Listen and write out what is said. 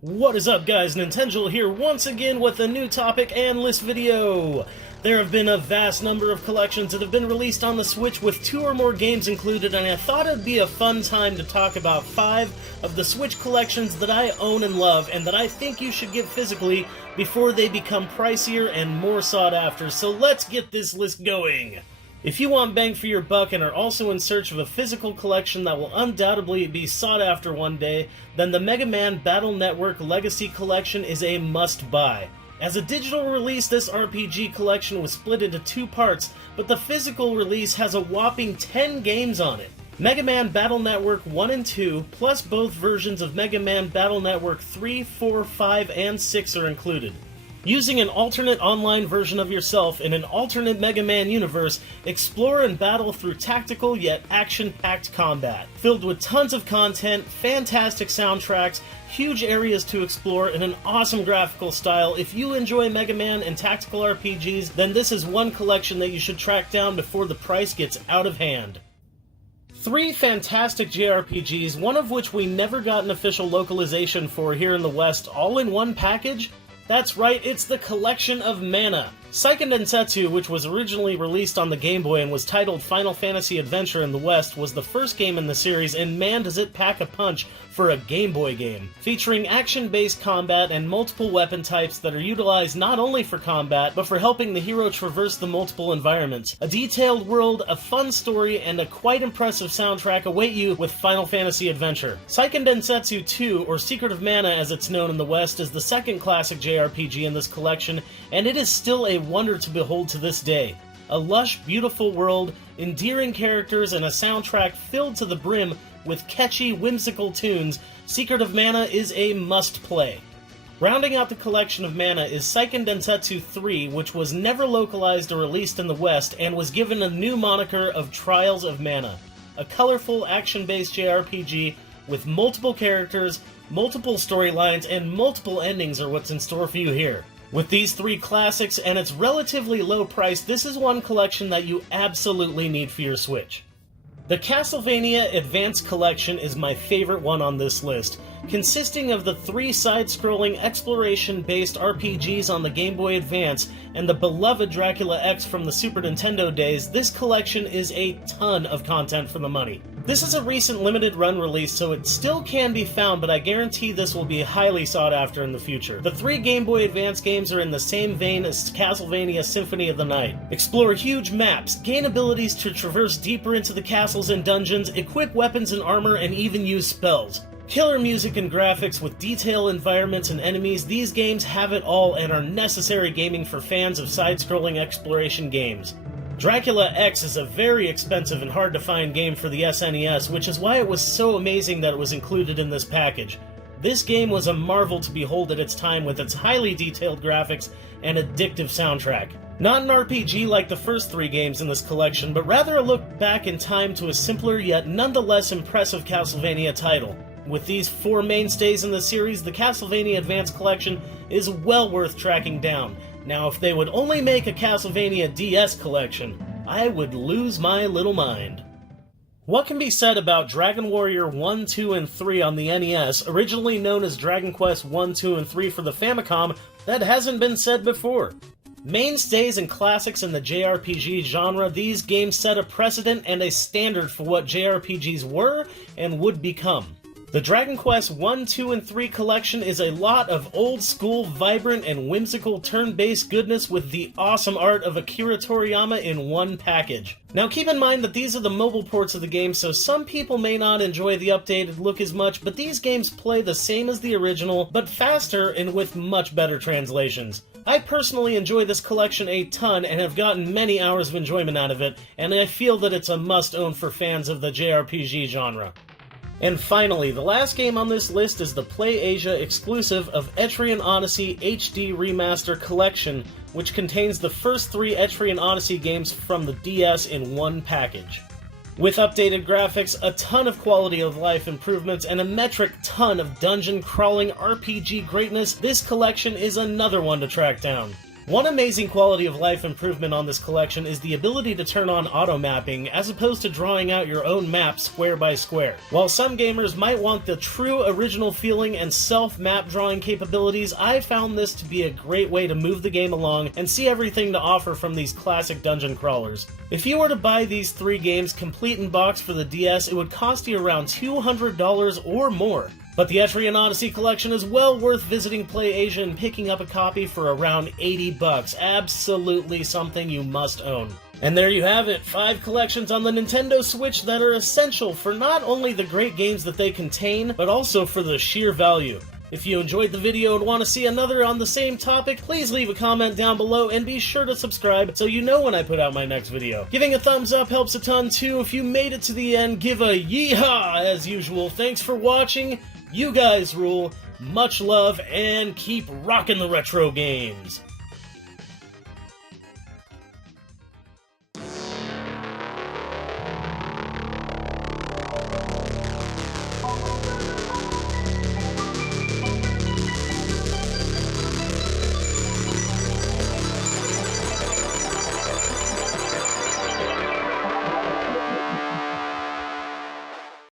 What is up, guys? Nintendo here once again with a new topic and list video. There have been a vast number of collections that have been released on the Switch with 2 or more games included, and I thought it'd be a fun time to talk about 5 of the Switch collections that I own and love, and that I think you should get physically before they become pricier and more sought after. So let's get this list going! If you want bang for your buck and are also in search of a physical collection that will undoubtedly be sought after one day, then the Mega Man Battle Network Legacy Collection is a must-buy. As a digital release, this RPG collection was split into 2 parts, but the physical release has a whopping 10 games on it. Mega Man Battle Network 1 and 2, plus both versions of Mega Man Battle Network 3, 4, 5, and 6 are included. Using an alternate online version of yourself in an alternate Mega Man universe, explore and battle through tactical yet action-packed combat. Filled with tons of content, fantastic soundtracks, huge areas to explore, and an awesome graphical style. If you enjoy Mega Man and tactical RPGs, then this is one collection that you should track down before the price gets out of hand. 3 fantastic JRPGs, one of which we never got an official localization for here in the West, all in one package? That's right, it's the Collection of Mana. Seiken Densetsu, which was originally released on the Game Boy and was titled Final Fantasy Adventure in the West, was the first game in the series, and man does it pack a punch for a Game Boy game. Featuring action-based combat and multiple weapon types that are utilized not only for combat, but for helping the hero traverse the multiple environments. A detailed world, a fun story, and a quite impressive soundtrack await you with Final Fantasy Adventure. Seiken Densetsu 2, or Secret of Mana as it's known in the West, is the second classic JRPG in this collection, and it is still a wonder to behold to this day. A lush, beautiful world, endearing characters, and a soundtrack filled to the brim with catchy, whimsical tunes, Secret of Mana is a must-play. Rounding out the Collection of Mana is Seiken Densetsu 3, which was never localized or released in the West, and was given a new moniker of Trials of Mana. A colorful, action-based JRPG with multiple characters, multiple storylines, and multiple endings are what's in store for you here. With these 3 classics and its relatively low price, this is one collection that you absolutely need for your Switch. The Castlevania Advance collection is my favorite one on this list. Consisting of the 3 side-scrolling exploration-based RPGs on the Game Boy Advance and the beloved Dracula X from the Super Nintendo days, this collection is a ton of content for the money. This is a recent limited run release, so it still can be found, but I guarantee this will be highly sought after in the future. The 3 Game Boy Advance games are in the same vein as Castlevania Symphony of the Night. Explore huge maps, gain abilities to traverse deeper into the castles and dungeons, equip weapons and armor, and even use spells. Killer music and graphics with detailed environments and enemies, these games have it all and are necessary gaming for fans of side-scrolling exploration games. Dracula X is a very expensive and hard-to-find game for the SNES, which is why it was so amazing that it was included in this package. This game was a marvel to behold at its time with its highly detailed graphics and addictive soundtrack. Not an RPG like the first 3 games in this collection, but rather a look back in time to a simpler yet nonetheless impressive Castlevania title. With these 4 mainstays in the series, the Castlevania Advance collection is well worth tracking down. Now, if they would only make a Castlevania DS collection, I would lose my little mind. What can be said about Dragon Warrior 1, 2, and 3 on the NES, originally known as Dragon Quest 1, 2, and 3 for the Famicom, that hasn't been said before? Mainstays and classics in the JRPG genre, these games set a precedent and a standard for what JRPGs were and would become. The Dragon Quest 1, 2, and 3 collection is a lot of old-school, vibrant, and whimsical turn-based goodness with the awesome art of Akira Toriyama in one package. Now keep in mind that these are the mobile ports of the game, so some people may not enjoy the updated look as much, but these games play the same as the original, but faster and with much better translations. I personally enjoy this collection a ton and have gotten many hours of enjoyment out of it, and I feel that it's a must-own for fans of the JRPG genre. And finally, the last game on this list is the PlayAsia exclusive of Etrian Odyssey HD Remaster Collection, which contains the first 3 Etrian Odyssey games from the DS in one package. With updated graphics, a ton of quality of life improvements, and a metric ton of dungeon crawling RPG greatness, this collection is another one to track down. One amazing quality of life improvement on this collection is the ability to turn on auto-mapping, as opposed to drawing out your own map square by square. While some gamers might want the true original feeling and self-map drawing capabilities, I found this to be a great way to move the game along and see everything to offer from these classic dungeon crawlers. If you were to buy these 3 games complete in box for the DS, it would cost you around $200 or more. But the Etrian Odyssey collection is well worth visiting PlayAsia and picking up a copy for around $80. Absolutely something you must own. And there you have it, 5 collections on the Nintendo Switch that are essential for not only the great games that they contain, but also for the sheer value. If you enjoyed the video and want to see another on the same topic, please leave a comment down below and be sure to subscribe so you know when I put out my next video. Giving a thumbs up helps a ton too. If you made it to the end, give a yeehaw as usual. Thanks for watching. You guys rule, much love, and keep rocking the retro games!